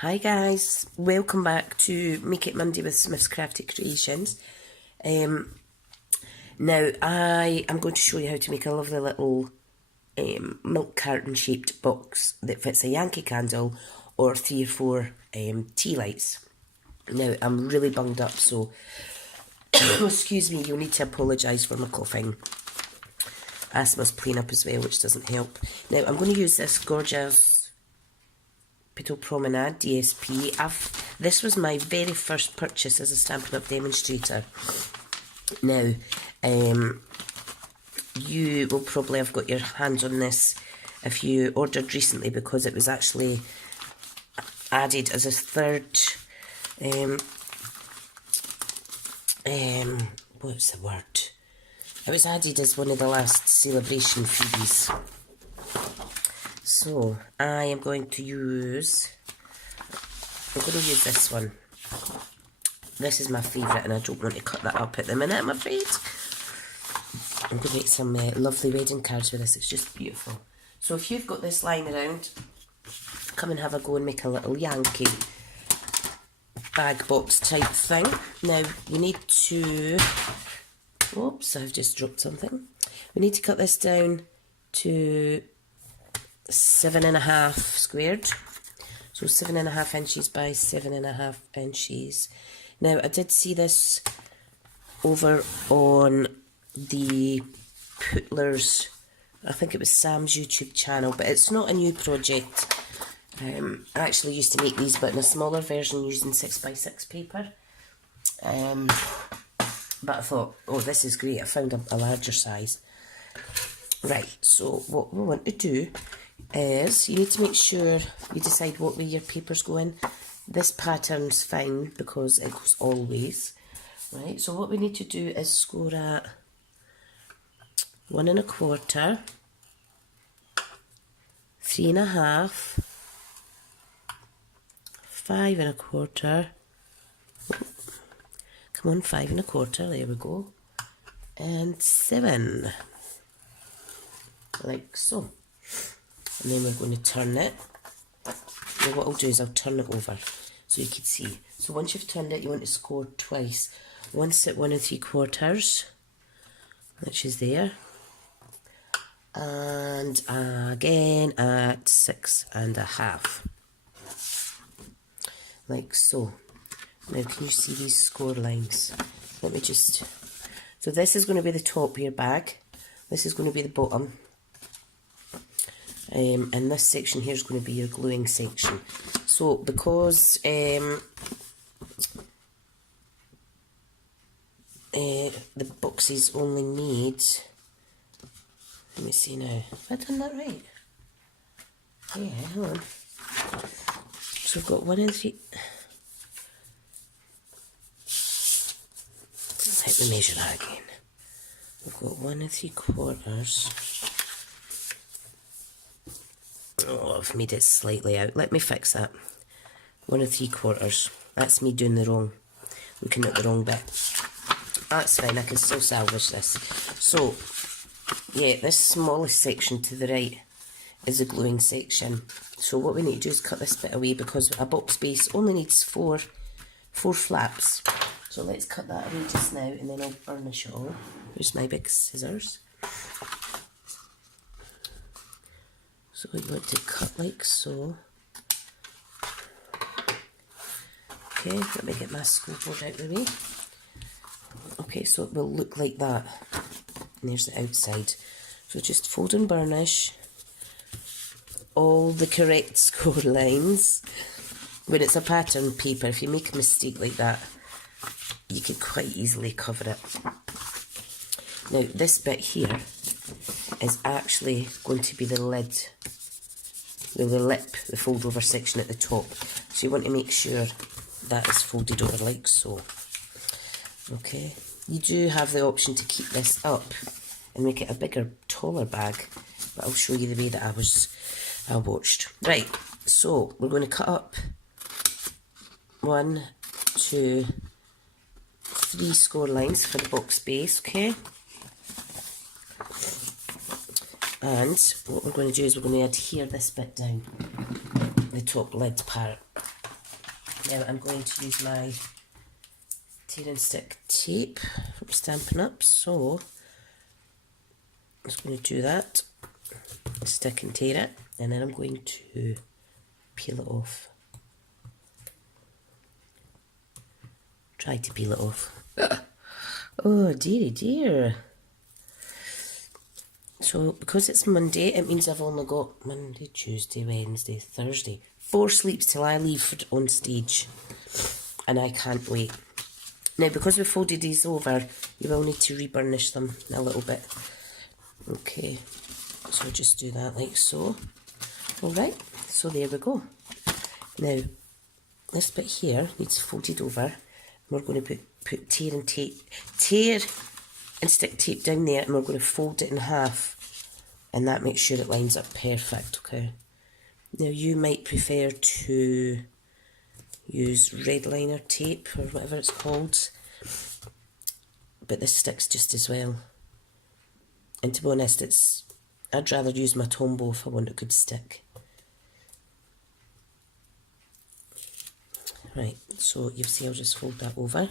Hi guys, welcome back to Make It Monday with Smith's Crafty Creations. Now I am going to show you how to make a lovely little milk carton shaped box that fits a Yankee candle or 3 or 4 tea lights. Now I'm really bunged up, so excuse me, you'll need to apologise for my coughing. Asthma's playing up as well, which doesn't help. Now I'm going to use this gorgeous Petal Promenade DSP. This was my very first purchase as a Stampin' Up demonstrator. Now, you will probably have got your hands on this if you ordered recently, because it was actually added as a third, what's the word? It was added as one of the last celebration freebies. So, I am going to use this one. This is my favourite and I don't want to cut that up at the minute, I'm afraid. I'm going to make some lovely wedding cards with this, it's just beautiful. So if you've got this lying around, come and have a go and make a little Yankee bag box type thing. Now, you need to... Oops, I've just dropped something. We need to cut this down to 7.5 squared, so 7.5 inches by 7.5 inches. Now I did see this over on the Putler's, I think it was Sam's YouTube channel, but it's not a new project. I actually used to make these but in a smaller version using 6x6 paper, but I thought, oh, this is great, I found a larger size. Right, so what we want to do is you need to make sure you decide what way your paper's going. This pattern's fine because it goes always. Right, so what we need to do is score at 1 1/4, 3 1/2, 5 1/4. Come on, 5 1/4, there we go. And 7. Like so. And then we're going to turn it. Now what I'll do is I'll turn it over so you can see. So once you've turned it, you want to score twice. Once at 1 3/4, which is there, and again at 6 1/2, like so. Now can you see these score lines? Let me just... So this is going to be the top of your bag. This is going to be the bottom. And this section here is going to be your gluing section. So because the boxes only need, let me see now, have I done that right? Yeah, hold on. So we've got 1 3. Let me measure that again. We've got 1 3/4. Oh, I've made it slightly out. Let me fix that. 1 3/4. That's me doing looking at the wrong bit. That's fine, I can still salvage this. So, yeah, this smallest section to the right is the gluing section. So what we need to do is cut this bit away because a box base only needs four flaps. So let's cut that away just now and then I'll burnish it all. Here's my big scissors. So we want to cut like so. Okay, let me get my school board out of the way. Okay, so it will look like that. And there's the outside. So just fold and burnish all the correct score lines. When it's a pattern paper, if you make a mistake like that, you could quite easily cover it. Now this bit here is actually going to be the lid, the lip, the fold over section at the top. So you want to make sure that is folded over like so. Okay, you do have the option to keep this up and make it a bigger, taller bag, but I'll show you the way that I watched. Right, so we're going to cut up 1 2 3 score lines for the box base, okay? And what we're going to do is we're going to adhere this bit down, the top lid part. Now I'm going to use my tear and stick tape from Stampin' Up. So I'm just going to do that, stick and tear it, and then I'm going to peel it off. Try to peel it off. Oh dearie dear. So because it's Monday, it means I've only got Monday, Tuesday, Wednesday, Thursday. 4 sleeps till I leave on stage. And I can't wait. Now because we've folded these over, you will need to reburnish them a little bit. Okay, so just do that like so. Alright, so there we go. Now, this bit here needs folded over. We're going to put tear and stick tape down there, and we're going to fold it in half, and that makes sure it lines up perfect. Okay. Now you might prefer to use red liner tape or whatever it's called, but this sticks just as well. And to be honest, I'd rather use my Tombow if I want a good stick. Right, so you see I'll just fold that over.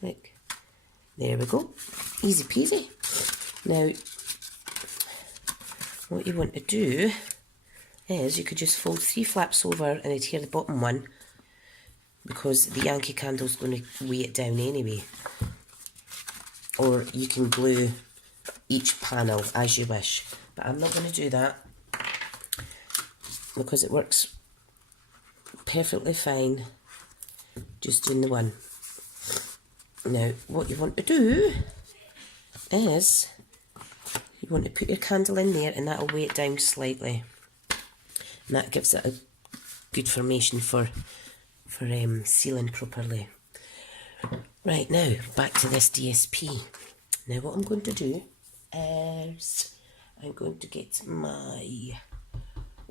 Look, there we go, easy peasy. Now, what you want to do is you could just fold 3 flaps over and adhere the bottom one, because the Yankee Candle's going to weigh it down anyway. Or you can glue each panel as you wish, but I'm not going to do that because it works perfectly fine just doing the one. Now what you want to do is you want to put your candle in there, and that'll weigh it down slightly, and that gives it a good formation for sealing properly. Right, now back to this DSP. Now what I'm going to do is I'm going to get my,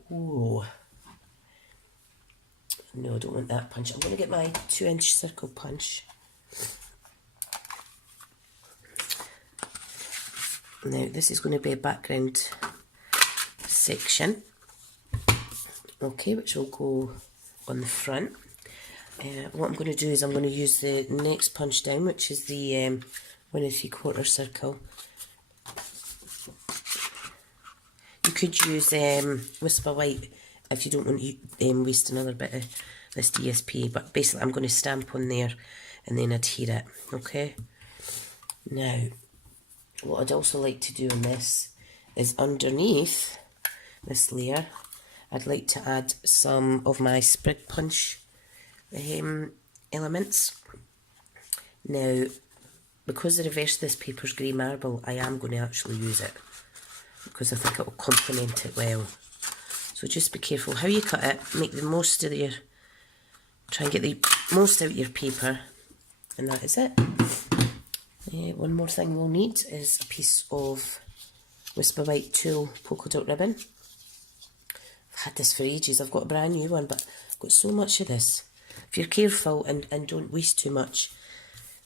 oh no, I don't want that punch. I'm going to get my 2-inch circle punch. Now this is going to be a background section, okay, which will go on the front. What I'm going to do is I'm going to use the next punch down, which is the 1 3/4 circle. You could use Whisper White if you don't want to waste another bit of this DSP, but basically I'm going to stamp on there and then adhere it, okay? Now, what I'd also like to do on this is underneath this layer, I'd like to add some of my sprig punch elements. Now, because the reverse of this paper is grey marble, I am going to actually use it because I think it will complement it well. So just be careful how you cut it, make the most of your, try and get the most out of your paper, and that is it. One more thing we'll need is a piece of Whisper White tulle polka dot ribbon. I've had this for ages. I've got a brand new one, but I've got so much of this. If you're careful and don't waste too much,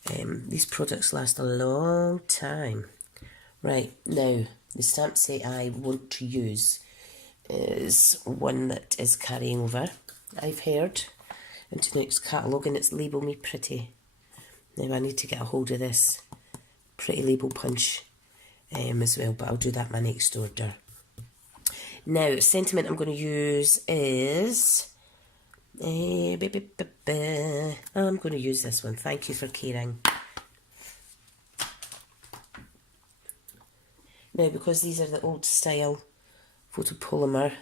these products last a long time. Right, now the stamp set I want to use is one that is carrying over, I've heard, into the next catalogue, and it's Label Me Pretty. Now I need to get a hold of this pretty label punch as well, but I'll do that my next order. Now, sentiment I'm going to use is, I'm going to use this one, Thank You for Caring. Now, because these are the old style photopolymer,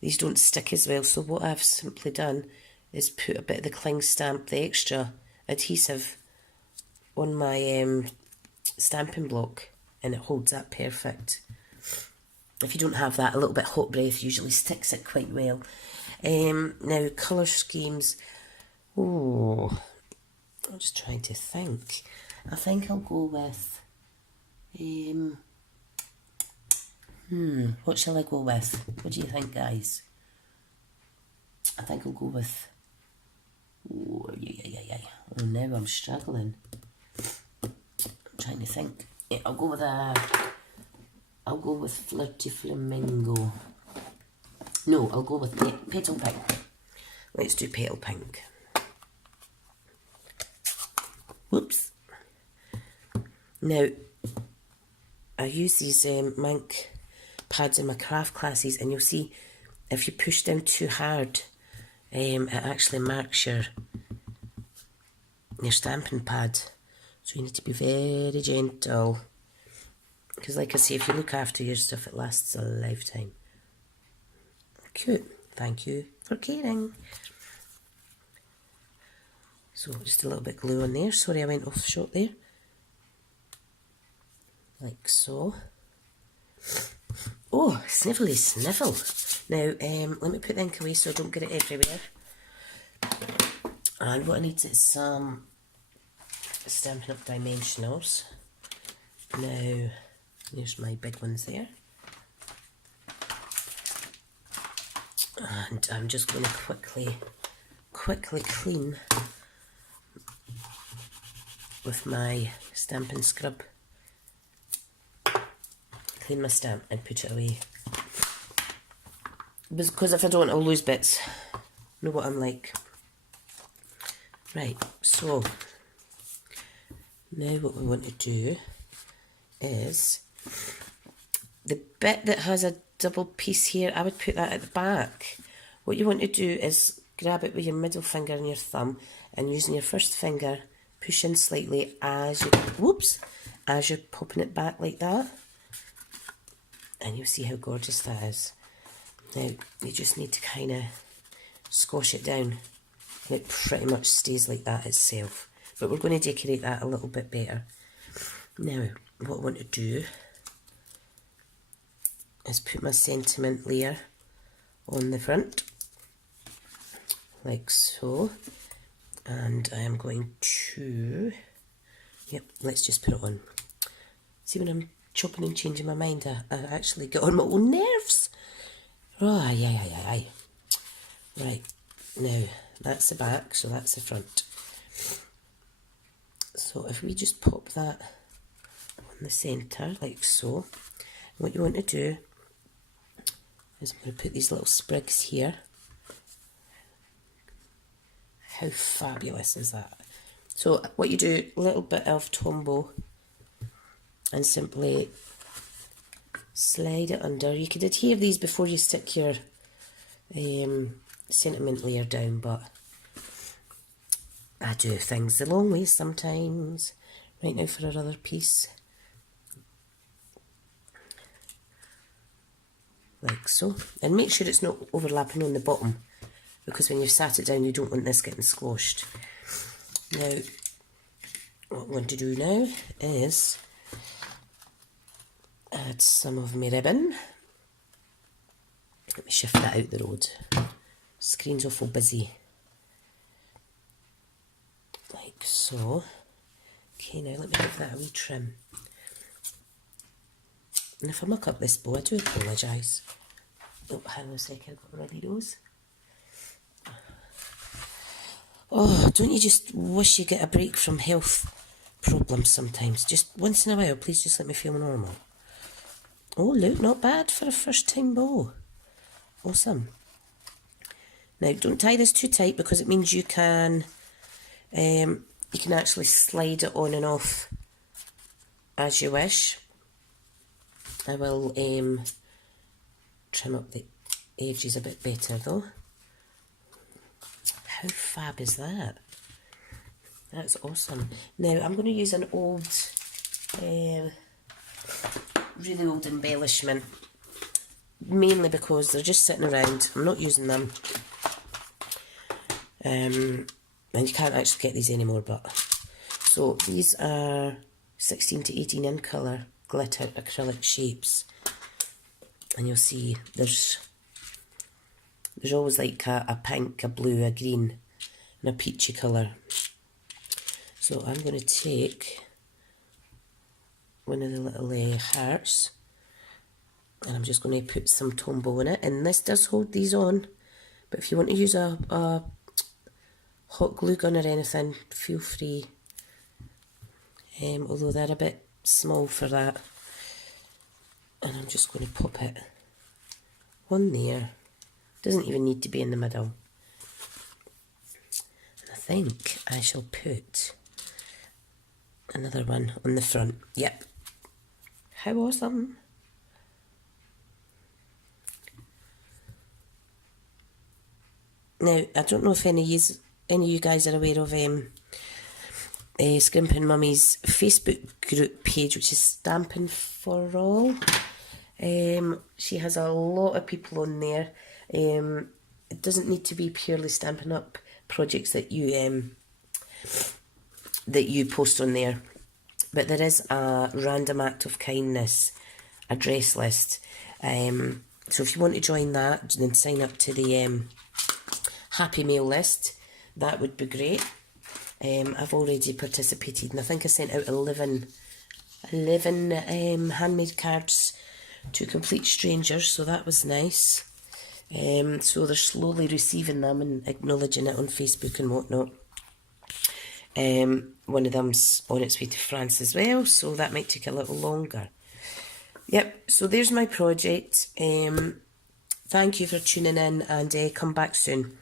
these don't stick as well, so what I've simply done is put a bit of the cling stamp, the extra adhesive, on my stamping block, and it holds that perfect. If you don't have that, a little bit hot breath usually sticks it quite well. Now, colour schemes, oh, I'm just trying to think. I think I'll go with, what shall I go with? What do you think, guys? I think I'll go with, oh, oh, now I'm struggling. I'm trying to think. Yeah, I'll go with Flirty Flamingo. No, I'll go with petal pink. Let's do petal pink. Whoops. Now, I use these Mink pads in my craft classes, and you'll see if you push down too hard, it actually marks your stamping pad. So you need to be very gentle. Because like I say, if you look after your stuff, it lasts a lifetime. Cute. Thank you for caring. So just a little bit glue on there. Sorry I went off shot there. Like so. Oh, sniffly sniffle. Now, let me put the ink away so I don't get it everywhere. And what I need is some Stampin' Up dimensionals. Now, there's my big ones there. And I'm just going to quickly clean with my Stampin' Scrub. Clean my stamp and put it away. Because if I don't, I'll lose bits. You know what I'm like. Right, so now what we want to do is the bit that has a double piece here, I would put that at the back. What you want to do is grab it with your middle finger and your thumb, and using your first finger, push in slightly as you, as you're popping it back like that. And you'll see how gorgeous that is. Now, you just need to kind of squash it down, and it pretty much stays like that itself. But we're going to decorate that a little bit better. Now, what I want to do is put my sentiment layer on the front, like so. And I am going to, yep, let's just put it on. See, when I'm chopping and changing my mind, I actually get on my own nerves. Oh, aye. Right, now that's the back, so that's the front. So if we just pop that on the centre, like so, what you want to do is I'm going to put these little sprigs here. How fabulous is that? So what you do, a little bit of Tombow, and simply slide it under. You could adhere these before you stick your sentiment layer down, but I do things the long way sometimes. Right, now for our other piece. Like so. And make sure it's not overlapping on the bottom, because when you've sat it down you don't want this getting squashed. Now, what I'm going to do now is add some of my ribbon. Let me shift that out the road. Screen's awful busy. Like so. Okay, now let me give that a wee trim. And if I muck up this bow, I do apologise. Oh, hang on a second, I've got a runny nose. Oh, don't you just wish you get a break from health problems sometimes? Just once in a while, please just let me feel normal. Oh, look, not bad for a first time bow. Awesome. Now, don't tie this too tight, because it means you can actually slide it on and off as you wish. I will trim up the edges a bit better though. How fab is that? That's awesome. Now I'm going to use an old, really old embellishment, mainly because they're just sitting around. I'm not using them. And you can't actually get these anymore, but so these are 16 to 18 in colour glitter acrylic shapes, and you'll see there's always like a pink, a blue, a green and a peachy colour. So I'm going to take one of the little hearts, and I'm just going to put some Tombow in it, and this does hold these on, but if you want to use a hot glue gun or anything, feel free, although they're a bit small for that. And I'm just going to pop it on there, Doesn't even need to be in the middle. And I think I shall put another one on the front. Yep. How awesome. Now, I don't know if any of you guys are aware of Scrimpin' Mummy's Facebook group page, which is Stampin' for All. She has a lot of people on there. It doesn't need to be purely Stampin' Up projects that you post on there, but there is a random act of kindness address list. So if you want to join that, then sign up to the Happy Mail list. That would be great. I've already participated, and I think I sent out 11 handmade cards to complete strangers, so that was nice. So they're slowly receiving them and acknowledging it on Facebook and whatnot. One of them's on its way to France as well, so that might take a little longer. Yep, so there's my project. Thank you for tuning in, and come back soon.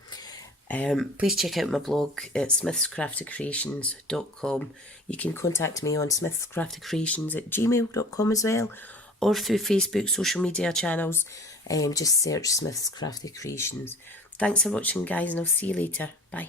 Please check out my blog at SmithsCraftyCreations.com. You can contact me on SmithsCraftyCreations@gmail.com as well, or through Facebook social media channels. Just search Smiths Crafty Creations. Thanks for watching, guys, and I'll see you later. Bye.